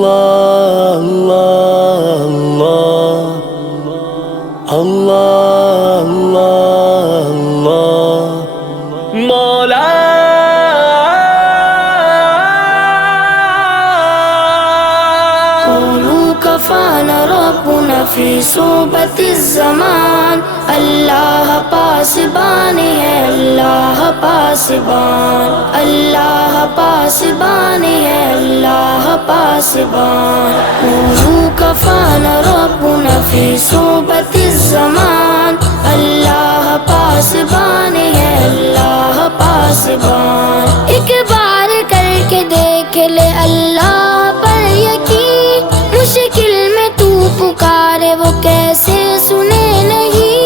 مولا قولوا كفانا ربنا في صحبة الزمان. اللہ پاسبان ہے، اللہ پاسبان، اللہ پاسبان ہے، اللہ پاسبان. قولوا كفانا ربنا في صحبة الزمان. اللہ پاسبان ہے، اللہ پاسبان. ایک بار کر کے دیکھ لے اللہ پر یقین، مشکل میں تو پکارے وہ کیسے سنے نہیں،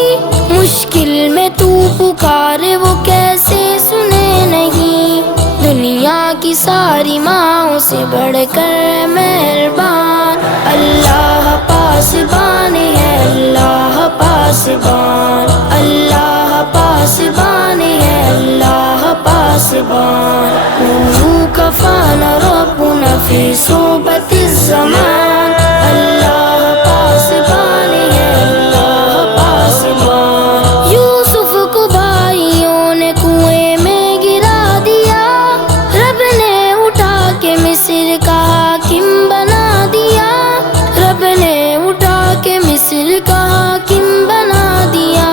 مشکل میں تو پکارے وہ کیسے سنے نہیں. دنیا کی ساری ماؤں سے بڑھ کر مہربان، اللہ پاسبان ہے، اللہ پاسبان، اللہ پاسبان ہے، اللہ پاسبان. قولوا كفانا ربنا في صحبة الزمان. اللہ پاسبان ہے، اللہ پاسبان. یوسف کو بھائیوں نے کنویں میں گرا دیا، رب نے اٹھا کے مصر کا حاکم بنا دیا، رب نے اٹھا کے مصر کا حاکم بنا دیا.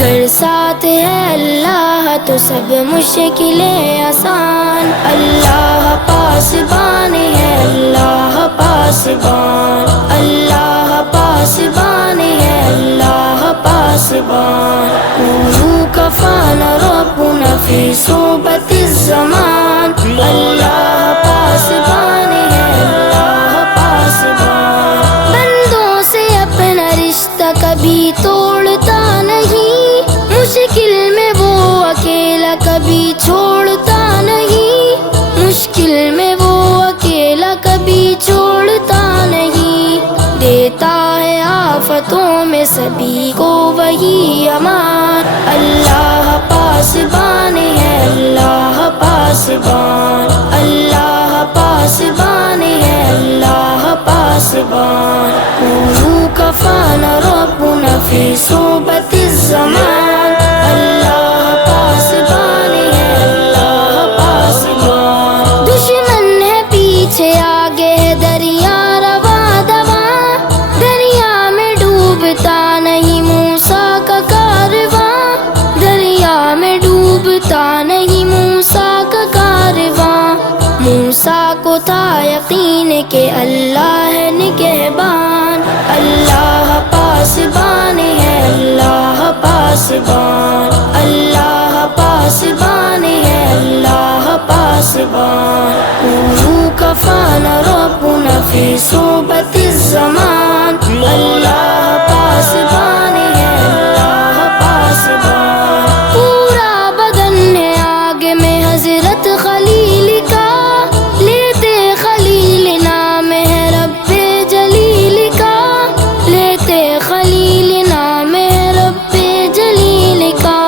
گر ساتھ ہے اللہ تو سب مشکلیں آسان، اللہ پاسبان ہے، اللہ پاسبان، اللہ پاسبان ہے، اللہ پاسبان. قولوا كفانا ربنا في صحبة الزمان. اللہ پاسبان ہے، اللہ پاسبان. بندوں سے اپنا رشتہ کبھی توڑتا نہیں، مشکل میں وہ اکیلا کبھی چھوڑتا نہیں، مشکل میں وہ اکیلا کبھی چھوڑتا نہیں. دیتا ہے آفتوں میں سبھی کو وہی امان، اللہ پاسبان ہے، اللہ پاسبان، اللہ پاسبان ہے، اللہ پاسبان. قولوا كفانا ربنا في صحبة الزمان. اللہ پاسبان ہے، اللہ پاسبان. دشمن ہے پیچھے آگے ہے دریا رواں دواں، دریا میں ڈوبتا نہیں موسیٰ کا کارواں، دریا میں ڈوبتا نہیں موسیٰ کا کارواں. موسیٰ کو تھا یقین کہ اللہ ہے نگہبان، اللہ پاسبان ہے، اللہ پاسبان، اللہ پاسبان ہے، اللہ پاسبان. قولوا كفانا ربنا في صحبة الزمان. اللہ پاسبان ہے، اللہ پاسبان. پورا بدن ہے آگ میں حضرت خلیل کا، لیتے خلیل نام ہے رب جلیل کا، لیتے خلیل نام ہے رب جلیل کا.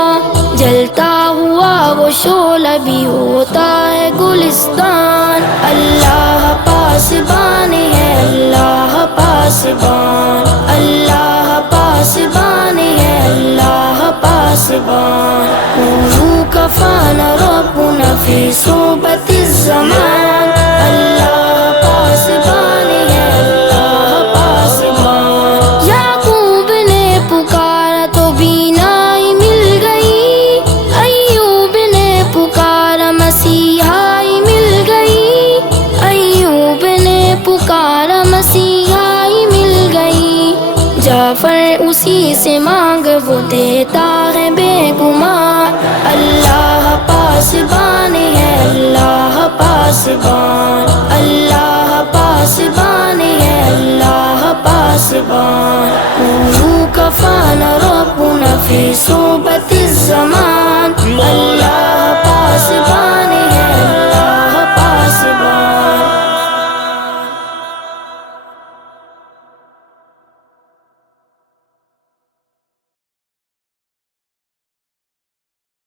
جلتا ہوا وہ شعلہ بھی ہوتا ہے گلستان، اللہ پاسبان ہے، اللہ پاسبان، اللہ پاسبان ہے، اللہ پاسبان. قولوا كفانا ربنا في صحبة الزمان. اللہ پاسبان ہے، اللہ پاسبان. یعقوب نے پکارا تو بینائی مل گئی، ایوب نے پکارا مسیحائی مل گئی، ایوب نے پکارا مسیحائی مل گئی. جعفر اسی سے مانگ وہ دیتا ہے بے گمان، اللہ پاسبان ہے، اللہ پاسبان، اللہ پاسبان ہے، اللہ پاسبان. قولوا كفانا ربنا في صحبة